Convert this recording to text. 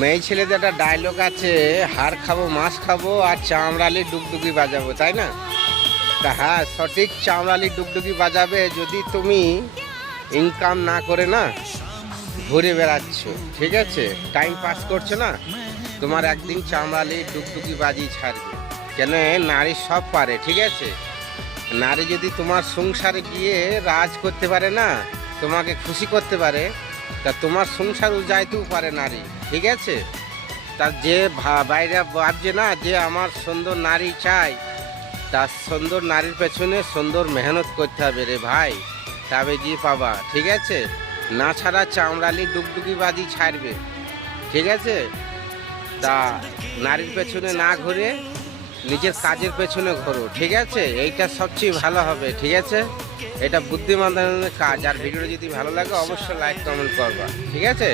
মেয়ে ছেলেদের একটা ডায়লগ আছে, হাড় খাবো মাছ খাবো আর চামড়ালি ডুগডুগি বাজাবো, তাই না? তা হ্যাঁ, সঠিক চামড়ালি ডুগডুগি বাজাবে যদি তুমি ইনকাম না করে না ঘুরে বেড়াচ্ছ, ঠিক আছে, টাইম পাস করছো না, তোমার একদিন চামড়ালি ডুগডুগি বাজি ছাড়বে। কেন? নারী সব পারে, ঠিক আছে। নারী যদি তোমার সংসারে গিয়ে রাজ করতে পারে না, তোমাকে খুশি করতে পারে, তা তোমার সংসারও যাইতেও পারে নারী, ঠিক আছে। তার যে বাইরে ভাবছে না যে আমার সুন্দর নারী চাই, তার সুন্দর নারীর পেছনে সুন্দর মেহনত করতে হবে রে ভাই, তবে গিয়ে পাবা, ঠিক আছে। না ছাড়া চামড়ালি ডুগডুগি বাজি ছাড়বে, ঠিক আছে। তা নারীর পেছনে না ঘুরে নিজের কাজের পেছনে ঘোরো, ঠিক আছে, এইটা সবচেয়ে ভালো হবে, ঠিক আছে। এটা বুদ্ধিমানের কাজ। আর ভিডিওটা যদি ভালো লাগে অবশ্যই লাইক কমেন্ট করবা, ঠিক আছে।